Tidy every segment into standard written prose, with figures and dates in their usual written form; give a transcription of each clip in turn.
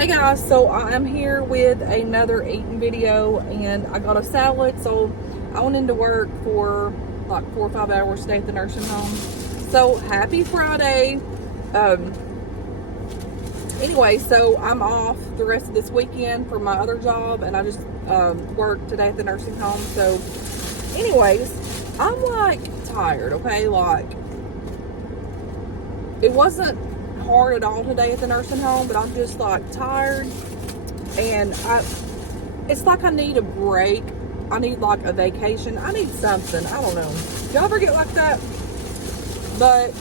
Hey guys, so I am here with another eating video, and I got a salad. So I went into work for like 4 or 5 hours today at the nursing home. So happy Friday. Anyway, so I'm off the rest of this weekend for my other job, and I just worked today at the nursing home. So anyways, I'm like tired, okay? Like, it wasn't hard at all today at the nursing home, but I'm just like tired, and it's like I need a break. I need like a vacation. I need something. I don't know. Y'all ever get like that? But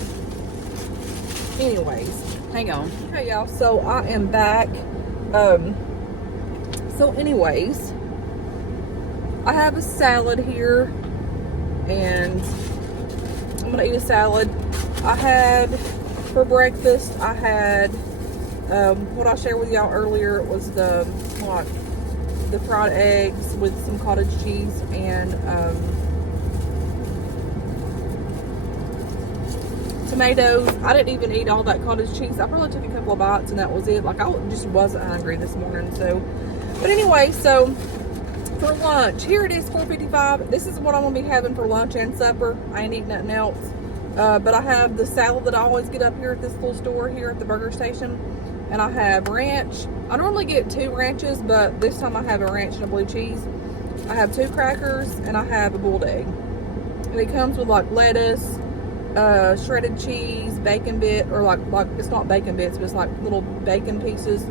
anyways, hang on. Okay, y'all, so I am back. So anyways, I have a salad here, and I'm gonna eat a salad. I had for breakfast, I had what I shared with y'all earlier. It was the fried eggs with some cottage cheese and tomatoes. I didn't even eat all that cottage cheese. I probably took a couple of bites and that was it. Like, I just wasn't hungry this morning. So, but anyway, so for lunch, here it is, 4:55. This is what I'm gonna be having for lunch and supper. I ain't eating nothing else. But I have the salad that I always get up here at this little store here at the burger station. And I have ranch. I normally get 2 ranches, but this time I have a ranch and a blue cheese. I have 2 crackers, and I have a boiled egg. And it comes with like lettuce, shredded cheese, bacon bit, or like it's not bacon bits, but it's like little bacon pieces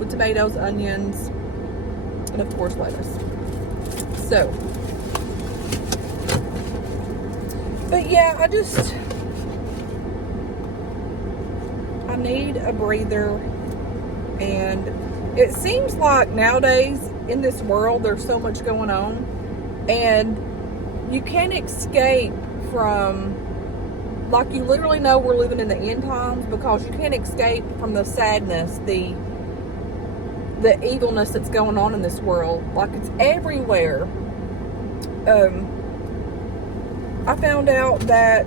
with tomatoes, onions, and of course lettuce. So, but yeah, I need a breather. And it seems like nowadays in this world there's so much going on, and you can't escape from, like, you literally know we're living in the end times, because you can't escape from the sadness, the evilness that's going on in this world. Like, it's everywhere. I found out that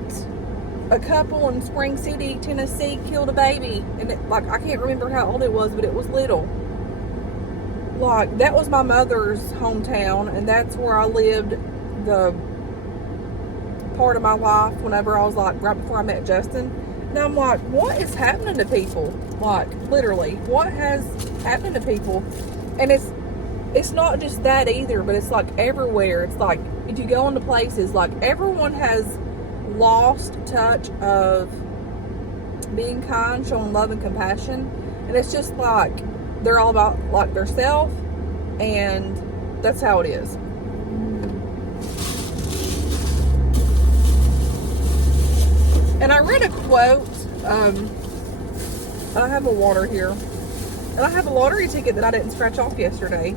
a couple in Spring City, Tennessee, killed a baby, and like, I can't remember how old it was, but it was little. Like, that was my mother's hometown, and that's where I lived the part of my life whenever I was like right before I met Justin. And I'm like, what is happening to people? Like, literally, what has happened to people? And it's not just that either, but it's like everywhere. It's like, if you go into places, like, everyone has lost touch of being kind, showing love and compassion, and it's just like they're all about like their self, and that's how it is. And I read a quote, I have a water here, and I have a lottery ticket that I didn't scratch off yesterday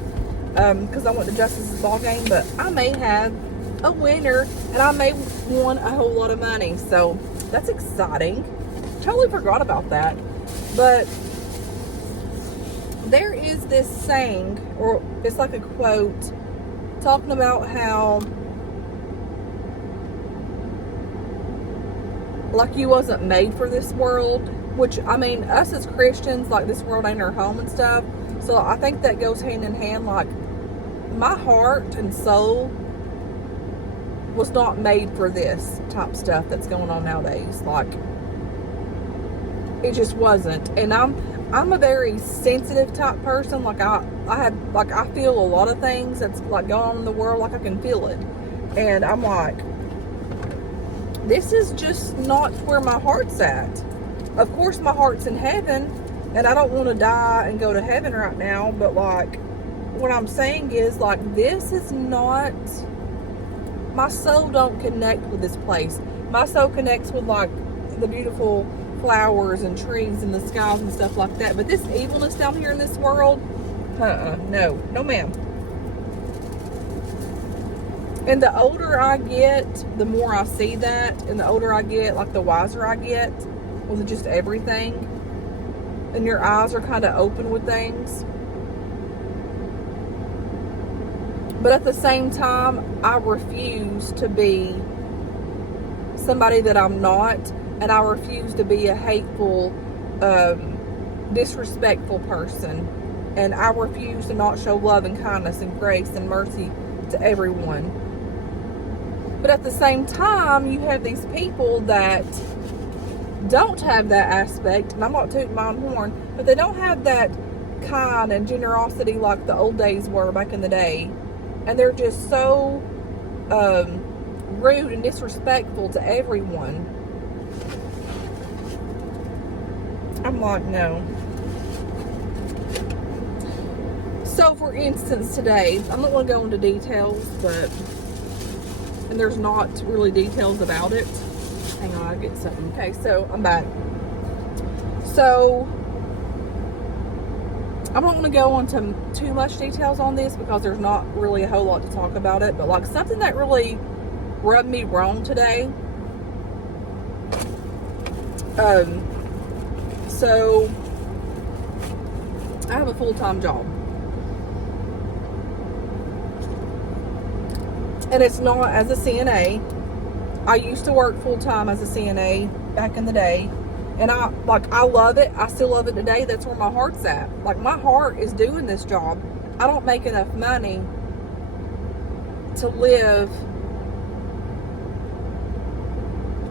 because I went to Justice's ball game, but I may have a winner, and I may won a whole lot of money, so that's exciting. Totally forgot about that. But there is this saying, or it's like a quote, talking about how, like, you wasn't made for this world, which, I mean, us as Christians, like, this world ain't our home and stuff, so I think that goes hand in hand. Like, my heart and soul was not made for this type stuff that's going on nowadays. Like, it just wasn't. And I'm a very sensitive type person. Like, I feel a lot of things that's like going on in the world. Like, I can feel it, and I'm like, this is just not where my heart's at. Of course my heart's in heaven, and I don't want to die and go to heaven right now, but like, what I'm saying is, like, this is not, my soul don't connect with this place. My soul connects with like the beautiful flowers and trees and the skies and stuff like that. But this evilness down here in this world, no ma'am. And the older I get, the more I see that, and the older I get, like, the wiser I get with just everything, and your eyes are kind of open with things. But at the same time, I refuse to be somebody that I'm not, and I refuse to be a hateful disrespectful person, and I refuse to not show love and kindness and grace and mercy to everyone. But at the same time, you have these people that don't have that aspect, and I'm not tooting my own horn, but they don't have that kind and generosity like the old days were back in the day, and they're just so rude and disrespectful to everyone. I'm like, no. So for instance today, I'm not going to go into details, and there's not really details about it. Hang on, I'll get something. Okay, so I'm back. So I'm not going to go into too much details on this because there's not really a whole lot to talk about it. But like something that really rubbed me wrong today. So I have a full-time job. And it's not as a CNA. I used to work full-time as a CNA back in the day. And I love it. I still love it today. That's where my heart's at. Like, my heart is doing this job. I don't make enough money to live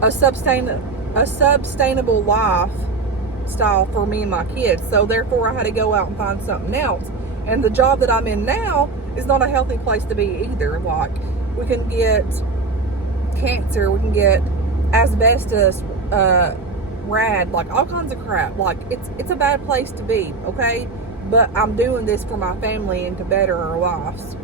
a sustainable lifestyle for me and my kids. So therefore I had to go out and find something else. And the job that I'm in now is not a healthy place to be either. Like, we can get cancer, we can get asbestos, rad, like all kinds of crap. Like, it's a bad place to be, okay? But I'm doing this for my family and to better our lives.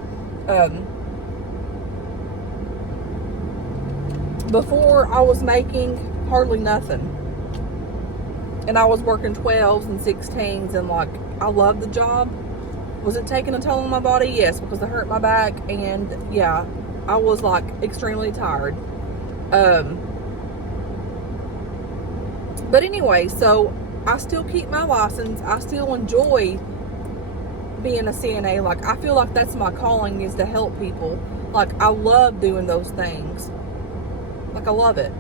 Before, I was making hardly nothing, and I was working 12s and 16s, and like, I loved the job. Was it taking a toll on my body? Yes, because I hurt my back, and yeah, I was like extremely tired. But anyway, so I still keep my license. I still enjoy being a CNA. Like, I feel like that's my calling, is to help people. Like, I love doing those things. Like, I love it.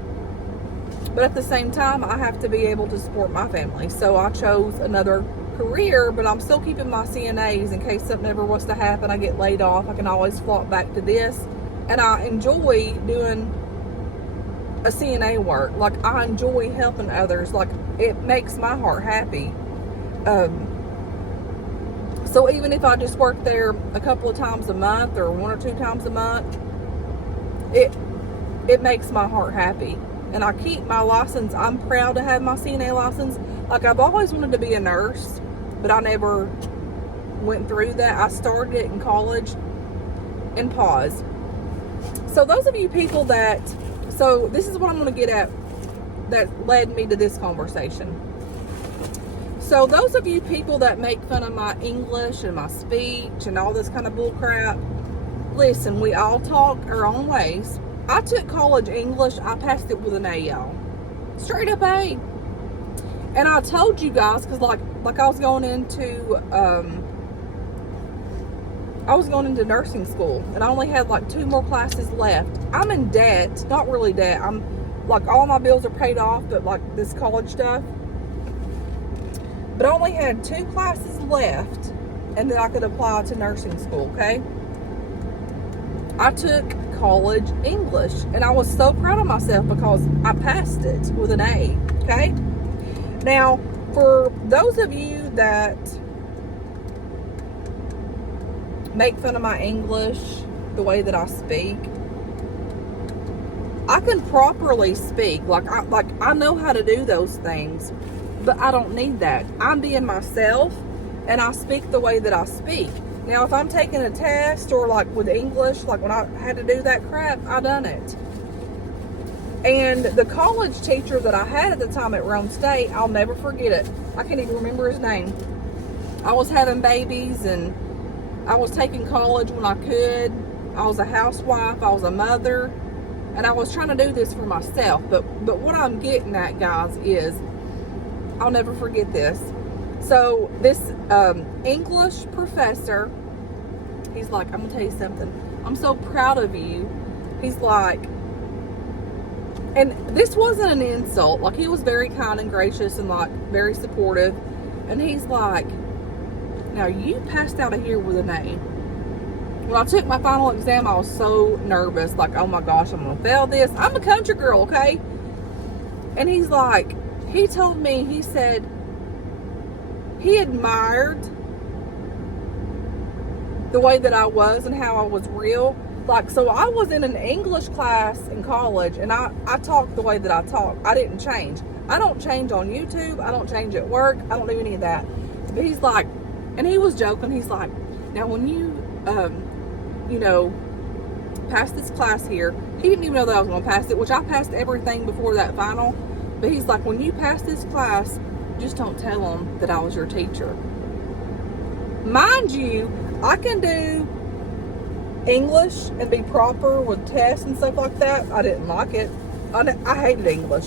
But at the same time, I have to be able to support my family. So I chose another career, but I'm still keeping my CNAs in case something ever was to happen. I get laid off. I can always flop back to this. And I enjoy doing a CNA work. Like, I enjoy helping others. Like, it makes my heart happy. So even if I just work there a couple of times a month or 1 or 2 times a month, it makes my heart happy. And I keep my license. I'm proud to have my CNA license. Like, I've always wanted to be a nurse, but I never went through that. I started it in college and paused. So those of you people so this is what I'm going to get at that led me to this conversation. So those of you people that make fun of my English and my speech and all this kind of bull crap, listen, we all talk our own ways. I took college English. I passed it with an A, y'all. Straight up A. And I told you guys, because like I was going into nursing school, and I only had like 2 more classes left. I'm in debt. Not really debt. I'm like, all my bills are paid off, but like this college stuff. But I only had 2 classes left, and then I could apply to nursing school, okay? I took college English, and I was so proud of myself because I passed it with an A, okay? Now, for those of you that make fun of my English, the way that I speak, I can properly speak. Like I know how to do those things, but I don't need that. I'm being myself, and I speak the way that I speak. Now, if I'm taking a test or like with English, like when I had to do that crap, I done it. And the college teacher that I had at the time at Rome State, I'll never forget it. I can't even remember his name. I was having babies, and I was taking college when I could. I was a housewife. I was a mother. And I was trying to do this for myself. But what I'm getting at, guys, is I'll never forget this. So this English professor, he's like, I'm going to tell you something. I'm so proud of you. He's like, and this wasn't an insult. Like, he was very kind and gracious and like very supportive. And he's like, now you passed out of here with an A. When I took my final exam, I was so nervous. Like, oh my gosh, I'm going to fail this. I'm a country girl, okay? And he's like, he told me, he said, he admired the way that I was and how I was real. Like, so I was in an English class in college, and I talked the way that I talk. I didn't change. I don't change on YouTube. I don't change at work. I don't do any of that. But he's like, and he was joking. He's like, now when you, you know, pass this class here, he didn't even know that I was going to pass it, which I passed everything before that final. But he's like, when you pass this class, just don't tell them that I was your teacher. Mind you, I can do English and be proper with tests and stuff like that. I didn't like it. I hated English.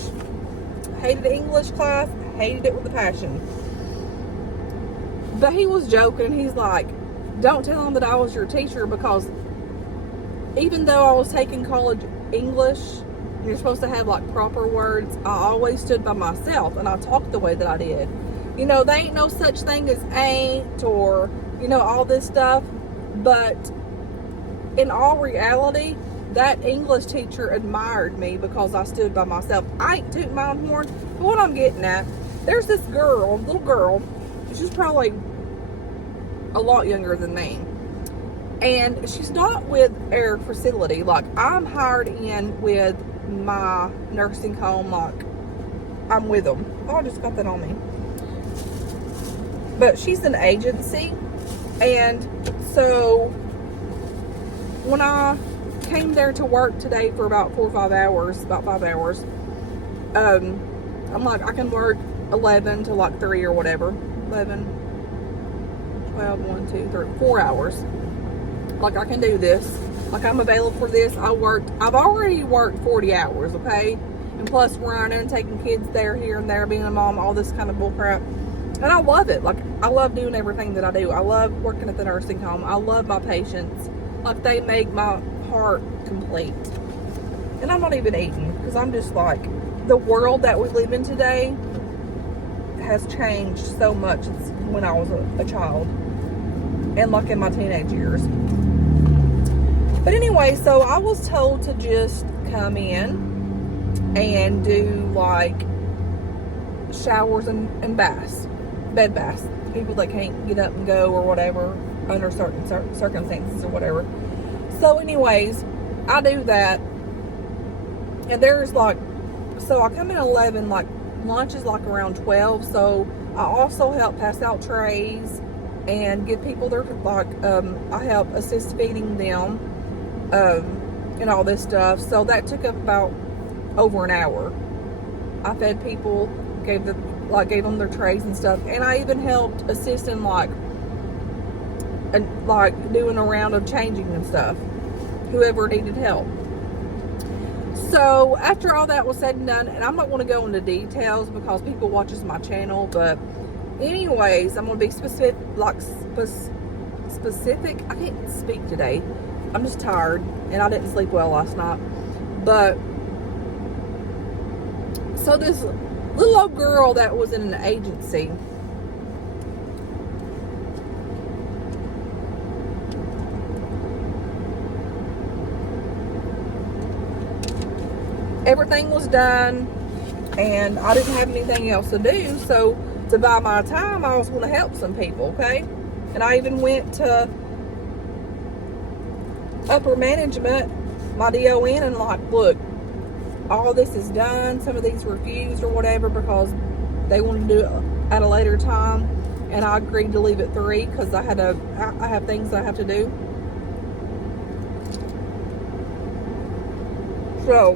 Hated English class. Hated it with a passion. But he was joking. He's like, don't tell them that I was your teacher, because even though I was taking college English, you're supposed to have like proper words, I always stood by myself and I talked the way that I did. You know, there ain't no such thing as ain't or, you know, all this stuff. But in all reality, that English teacher admired me because I stood by myself. I ain't tooting my own horn, but what I'm getting at, there's this girl, little girl, she's probably a lot younger than me. And she's not with our facility. Like, I'm hired in with my nursing home. Like, I'm with them. Oh, I just got that on me. But she's an agency. And so when I came there to work today for about 4 or 5 hours, about 5 hours, I'm like, I can work 11 to like 3 or whatever. 11, 12, 1, 2, 3, 4 hours. Like, I can do this. Like, I'm available for this. I've already worked 40 hours, okay? And plus running and taking kids there, here, and there, being a mom, all this kind of bullcrap. And I love it. Like, I love doing everything that I do. I love working at the nursing home. I love my patients. Like, they make my heart complete. And I'm not even eating, because I'm just like, the world that we live in today has changed so much since when I was a child. And like in my teenage years. But anyway, so I was told to just come in and do like showers and baths, bed baths. People that can't get up and go or whatever under certain circumstances or whatever. So anyways, I do that. And there's like, so I come in at 11, like lunch is like around 12. So I also help pass out trays and give people their, like, I help assist feeding them, and all this stuff. So that took up about over an hour. I fed people, gave them their trays and stuff, and I even helped assist in like doing a round of changing and stuff, whoever needed help. So after all that was said and done, and I'm not going to go into details because people watches my channel, but anyways, I'm going to be specific, specific. I can't speak today. I'm just tired, and I didn't sleep well last night. But, so this little old girl that was in an agency, everything was done, and I didn't have anything else to do, so to buy my time, I was going to help some people, okay? And I even went to upper management, my DON, and like, look, all this is done. Some of these refused or whatever because they wanted to do it at a later time, and I agreed to leave at 3 because I have things that I have to do. So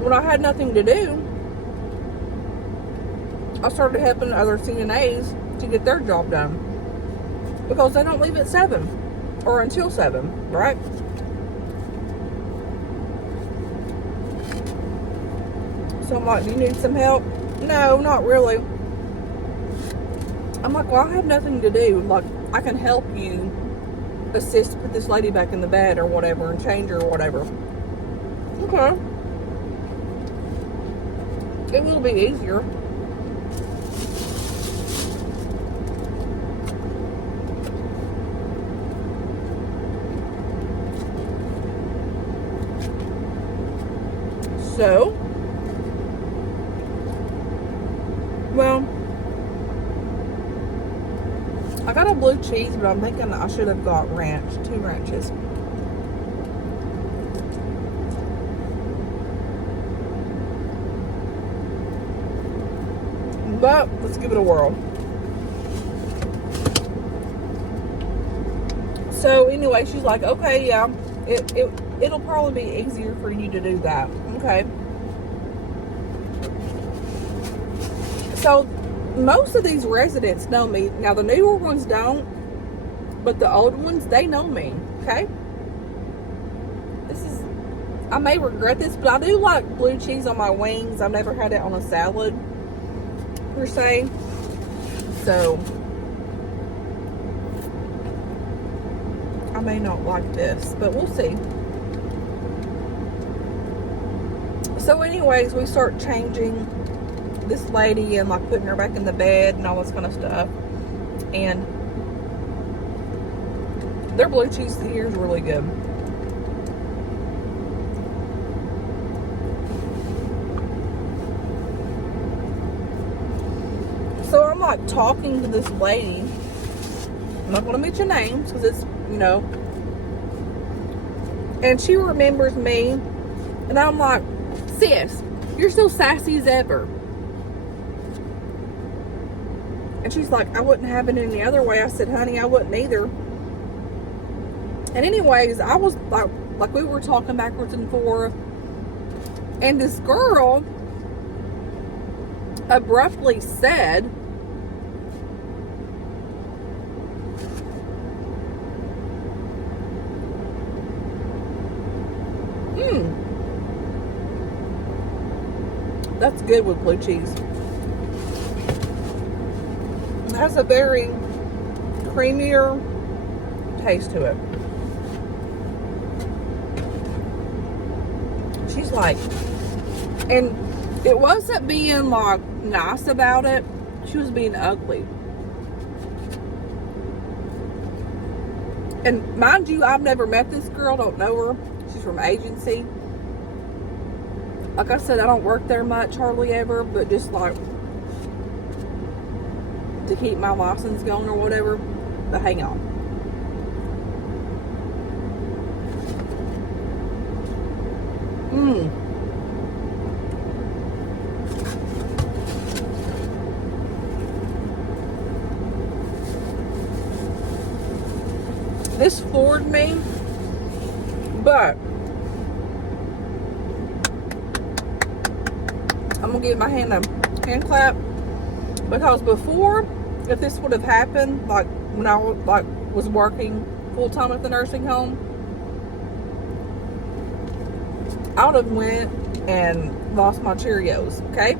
when I had nothing to do, I started helping other CNAs to get their job done, because they don't leave at 7 or until 7, right? So I'm like, do you need some help? No, not really. I'm like, well, I have nothing to do. Like, I can help you assist put this lady back in the bed or whatever and change her or whatever. Okay. It will be easier. So, well, I got a blue cheese, but I'm thinking I should have got ranch, 2 ranches. But let's give it a whirl. So anyway, she's like, okay, yeah, it'll probably be easier for you to do that. Okay. So most of these residents know me. Now the newer ones don't, but the old ones, they know me. Okay. I may regret this, but I do like blue cheese on my wings. I've never had it on a salad per se. So I may not like this, but we'll see. So anyways, we start changing this lady and like putting her back in the bed and all this kind of stuff. And their blue cheese here is really good. So I'm like talking to this lady. I'm not going to mention names because it's, you know. And she remembers me. And I'm like, sis, you're still sassy as ever. And she's like, I wouldn't have it any other way. I said, honey, I wouldn't either. And anyways, I was like we were talking backwards and forth. And this girl abruptly said, that's good with blue cheese. It has a very creamier taste to it. She's like, and it wasn't being like nice about it. She was being ugly. And mind you, I've never met this girl, don't know her. She's from agency. Like I said, I don't work there much, hardly ever, but just like to keep my license going or whatever. But hang on. This floored me, but I'm gonna give my hand a hand clap, because before, if this would have happened, like when I was working full time at the nursing home, I would have went and lost my Cheerios. Okay.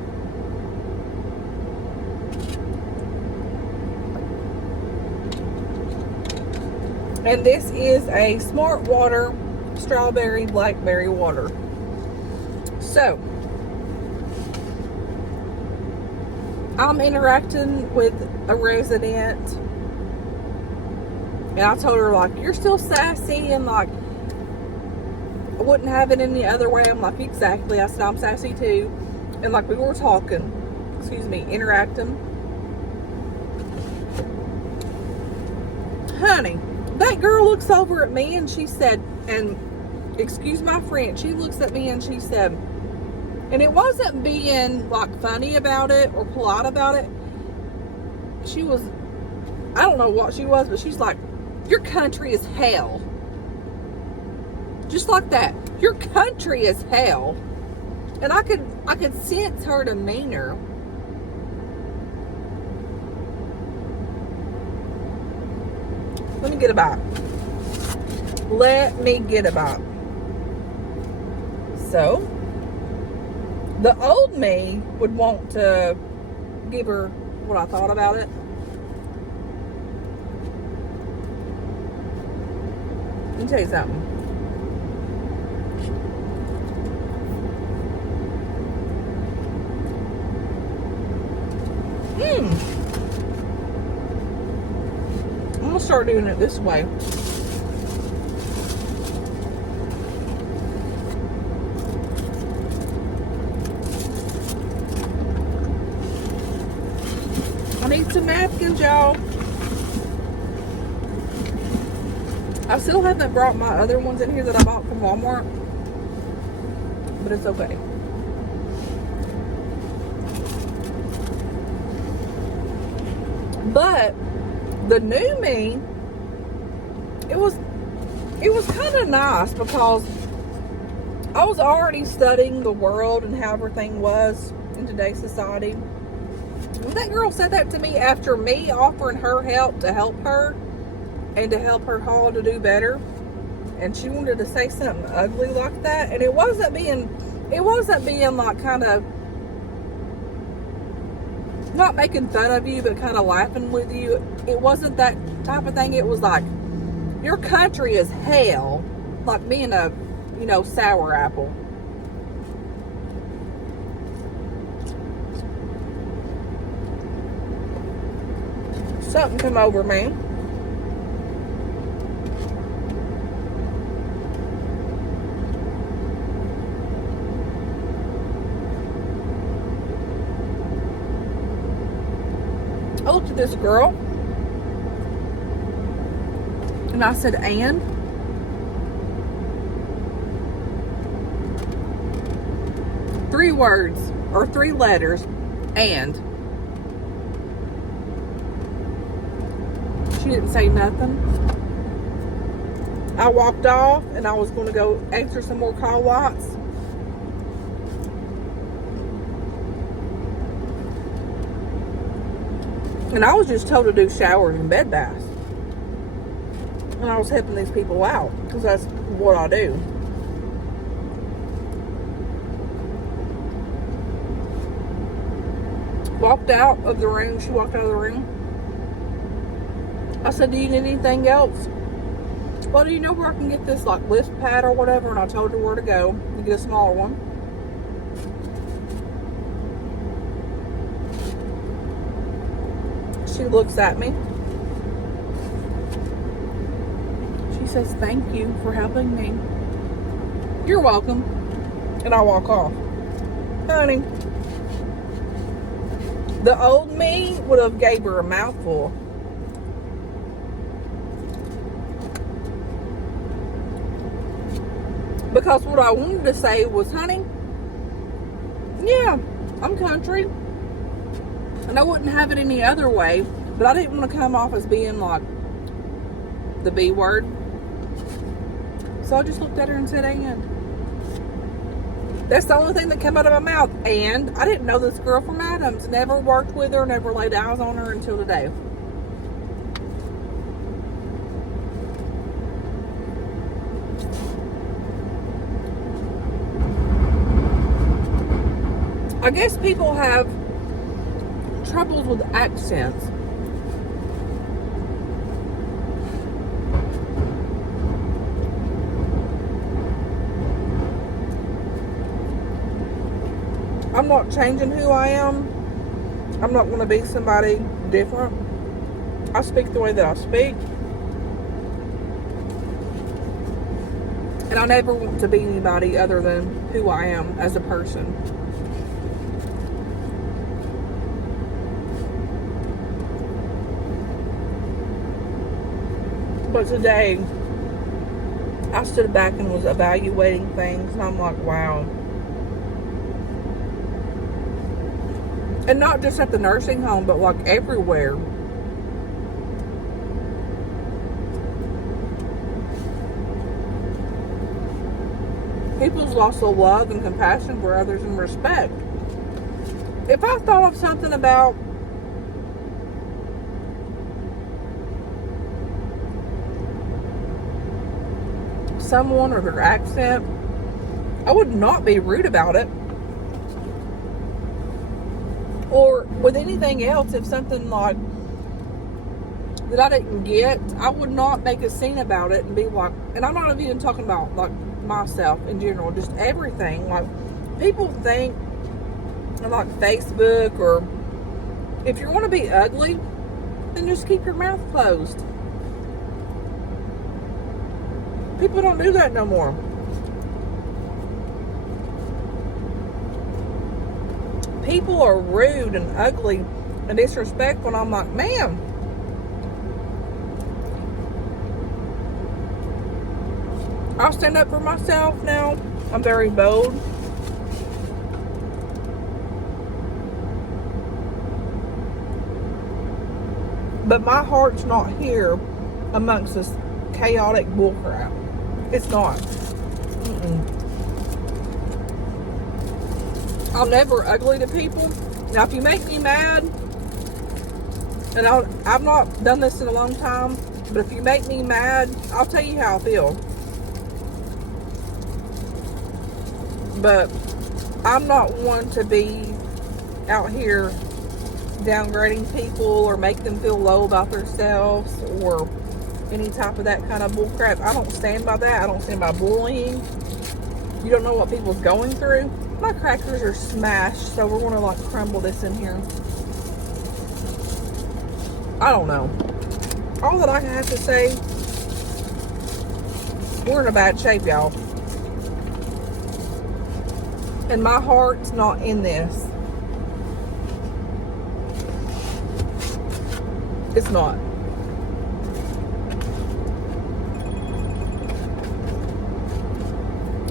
And this is a Smart Water strawberry blackberry water. So I'm interacting with a resident, and I told her, like, you're still sassy, and like I wouldn't have it any other way. I'm like, exactly. I said, I'm sassy too. And like we were talking, interacting. Honey, that girl looks over at me and she said, and excuse my French, she looks at me and she said, and it wasn't being like funny about it or polite about it. She was, I don't know what she was, but she's like, your country is hell. Just like that. Your country is hell. And I could sense her demeanor. Let me get a bite. Let me get a bite. So, the old me would want to give her what I thought about it. Let me tell you something. I'm gonna start doing it this way. seconds, y'all. I still haven't brought my other ones in here that I bought from Walmart, but it's okay. But the new me, it was kind of nice because I was already studying the world and how everything was in today's society. And that girl said that to me after me offering her help to help her and to help her haul to do better. And she wanted to say something ugly like that. And it wasn't being like kind of not making fun of you, but kind of laughing with you. It wasn't that type of thing. It was like, your country is hell. Like being a, sour apple. Something come over me. I looked at this girl and I said, and? Three words or three letters, and. She didn't say nothing. I walked off and I was going to go answer some more call lights. And I was just told to do showers and bed baths. And I was helping these people out because that's what I do. Walked out of the room. She walked out of the room. I said, do you need anything else? Well, do you know where I can get this like lift pad or whatever? And I told her where to go to get a smaller one. She looks at me. She says, thank you for helping me. You're welcome. And I walk off. Honey, the old me would have gave her a mouthful. Because what I wanted to say was, honey, yeah, I'm country. And I wouldn't have it any other way. But I didn't want to come off as being like the B word. So I just looked at her and said, and. That's the only thing that came out of my mouth. And I didn't know this girl from Adams. Never worked with her, never laid eyes on her until today. I guess people have troubles with accents. I'm not changing who I am. I'm not going to be somebody different. I speak the way that I speak. And I never want to be anybody other than who I am as a person. But today, I stood back and was evaluating things. And I'm like, wow. And not just at the nursing home, but like everywhere. People's lost a love and compassion for others and respect. If I thought of something about someone or their accent, I would not be rude about it. Or with anything else, if something like that I didn't get, I would not make a scene about it and be like, and I'm not even talking about like myself in general, just everything. Like, people think like Facebook, or if you want to be ugly, then just keep your mouth closed. People don't do that no more. People are rude and ugly and disrespectful. And I'm like, ma'am, I'll stand up for myself now. I'm very bold. But my heart's not here amongst this chaotic bullcrap. It's not. Mm-mm. I'm never ugly to people. Now, if you make me mad, and I've not done this in a long time, but if you make me mad, I'll tell you how I feel. But I'm not one to be out here downgrading people or make them feel low about themselves or any type of that kind of bullcrap. I don't stand by that. I don't stand by bullying. You don't know what people's going through. My crackers are smashed, so we're going to like crumble this in here. I don't know. All that I have to say, we're in a bad shape, y'all. And my heart's not in this. It's not.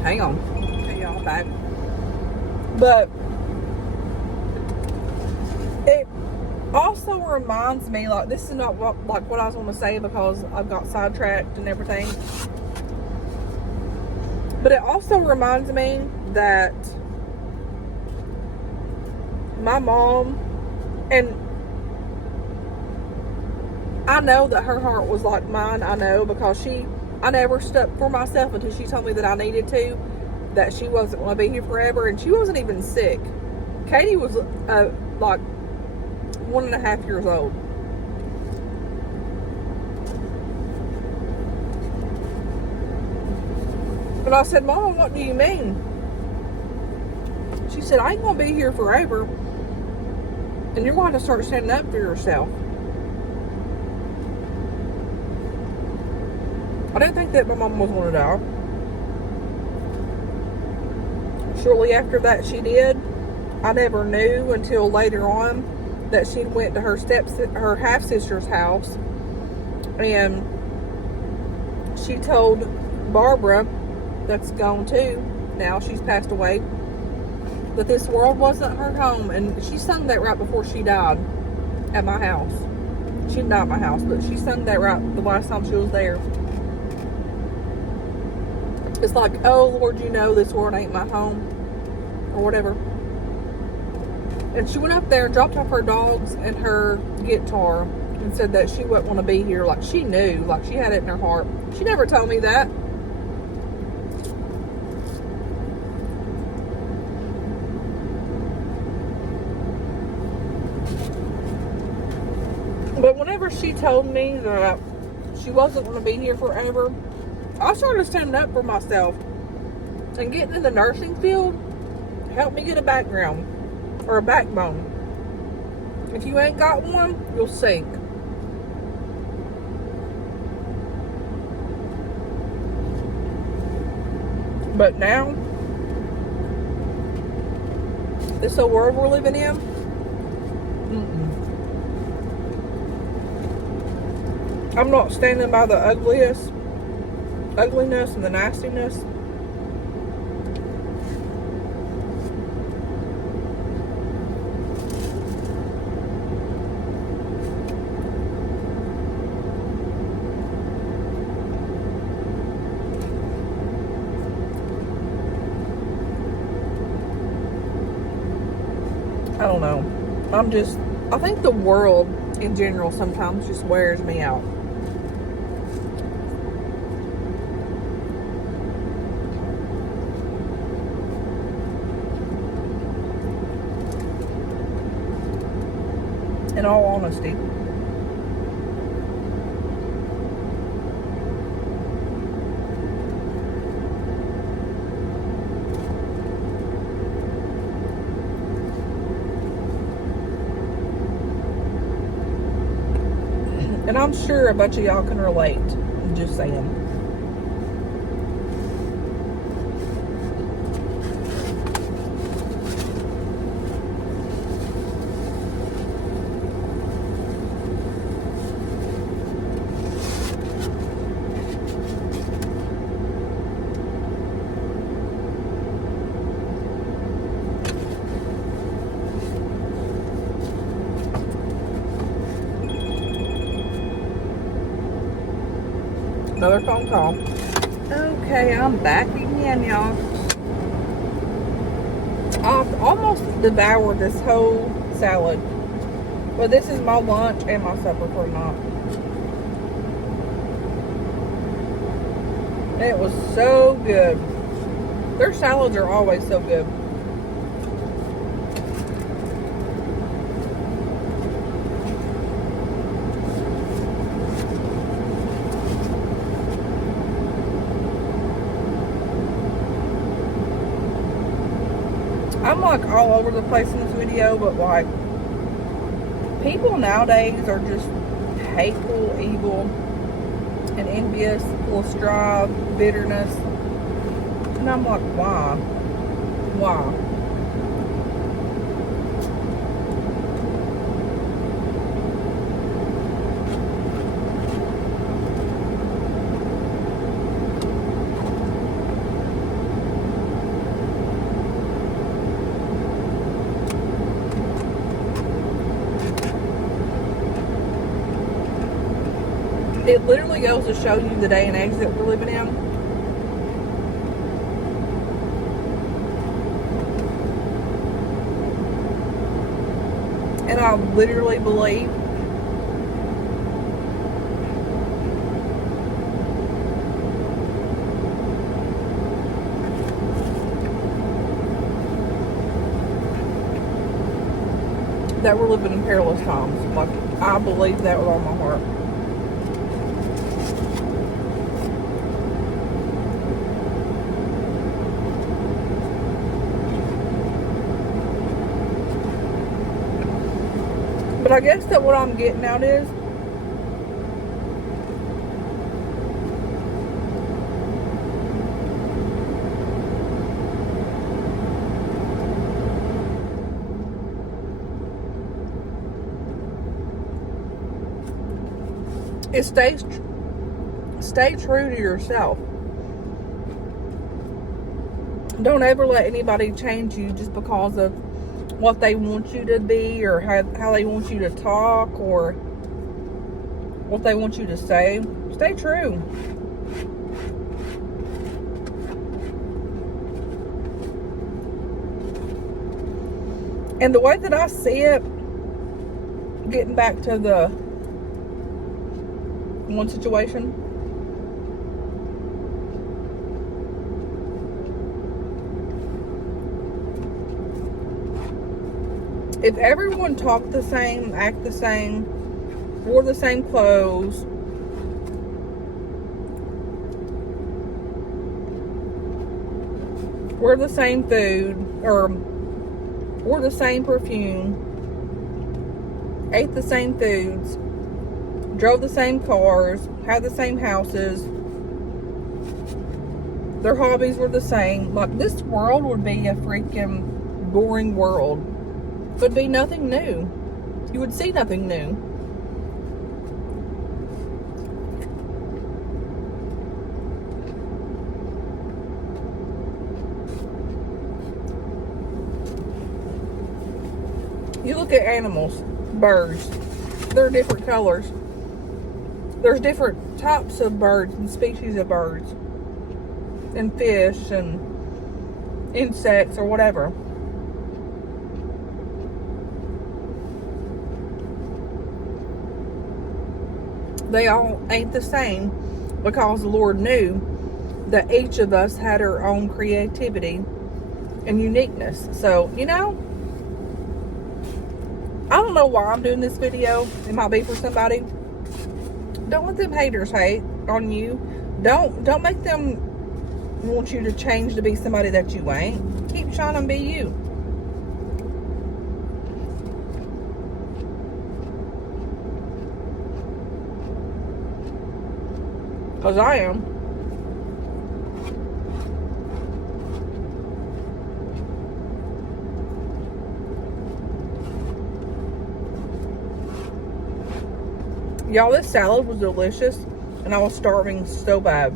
Hang on. Okay, y'all, back. But it also reminds me, like, this is not what I was going to say because I've got sidetracked and everything. But it also reminds me that my mom, and I know that her heart was like mine. I know because I never stuck for myself until she told me that I needed to, that she wasn't going to be here forever, and she wasn't even sick. Katie was like 1.5 years old. And I said, Mom, what do you mean? She said, I ain't going to be here forever, and you're going to start standing up for yourself. I didn't think that my mom was going to die. Shortly after that, she did. I never knew until later on that she went to her half-sister's house, and she told Barbara, that's gone too, now she's passed away, that this world wasn't her home. And she sung that right before she died at my house. She didn't die at my house, but she sung that right the last time she was there. It's like, oh Lord, you know this world ain't my home, or whatever. And she went up there and dropped off her dogs and her guitar and said that she wouldn't want to be here. Like, she knew, like she had it in her heart. She never told me that. But whenever she told me that she wasn't going to be here forever, I started standing up for myself. And getting in the nursing field helped me get a background or a backbone. If you ain't got one, you'll sink. But now, this whole world we're living in, I'm not standing by the ugliness and the nastiness. I don't know. I think the world in general sometimes just wears me out. In all honesty. And I'm sure a bunch of y'all can relate. I'm just saying. Another phone call. Okay, I'm back again, y'all. I've almost devoured this whole salad. But this is my lunch and my supper for tonight. It was so good. Their salads are always so good. I'm like all over the place in this video, but like people nowadays are just hateful, evil, and envious, full of strife, bitterness. And I'm like, why? Why? It literally goes to show you the day and age that we're living in. And I literally believe that we're living in perilous times. Like, I believe that with all my heart. But I guess that what I'm getting out is stay true to yourself. Don't ever let anybody change you just because of what they want you to be, or how they want you to talk, or what they want you to say. Stay true. And the way that I see it, getting back to the one situation, if everyone talked the same, act the same, wore the same clothes, wear the same food, or wore the same perfume, ate the same foods, drove the same cars, had the same houses, their hobbies were the same, like, this world would be a freaking boring world. It would be nothing new. You would see nothing new. You look at animals, birds, they're different colors. There's different types of birds and species of birds, and fish and insects or whatever. They all ain't the same, because the Lord knew that each of us had our own creativity and uniqueness. So, you know, I don't know why I'm doing this video. It might be for somebody. Don't let them haters hate on you. Don't make them want you to change to be somebody that you ain't. Keep trying to be you. Because I am. Y'all, this salad was delicious, and I was starving so bad.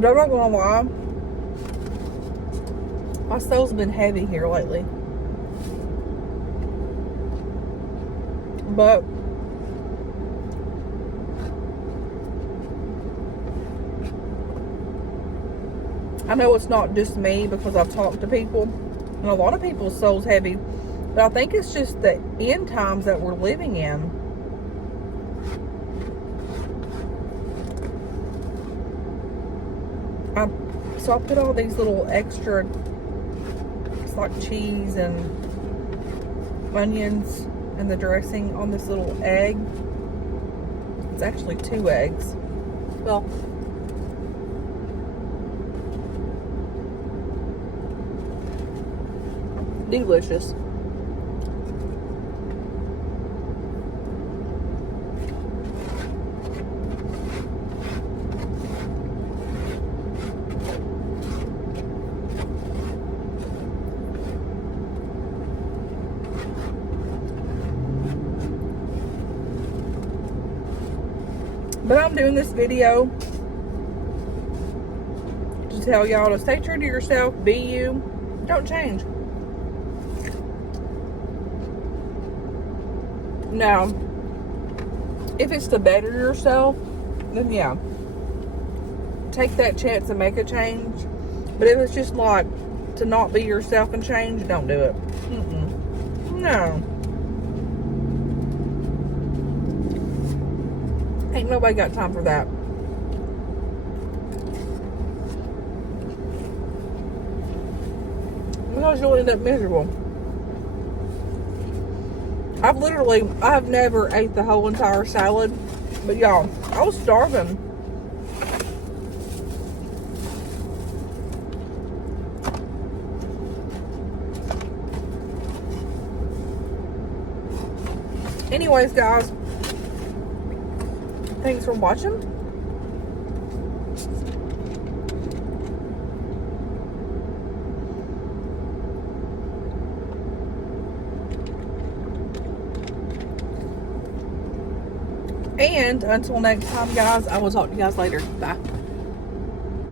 But I'm not gonna lie, my soul's been heavy here lately. But I know it's not just me, because I've talked to people, and a lot of people's soul's heavy. But I think it's just the end times that we're living in. So I put all these little extra, it's like cheese and onions and the dressing on this little egg. It's actually 2 eggs. Well, delicious. But I'm doing this video to tell y'all to stay true to yourself, be you, don't change. Now, if it's to better yourself, then yeah, take that chance and make a change. But if it's just like to not be yourself and change, don't do it. No. Ain't nobody got time for that. Because you'll end up miserable. I've never ate the whole entire salad. But y'all, I was starving. Anyways, guys, thanks for watching. And until next time, guys, I will talk to you guys later. Bye.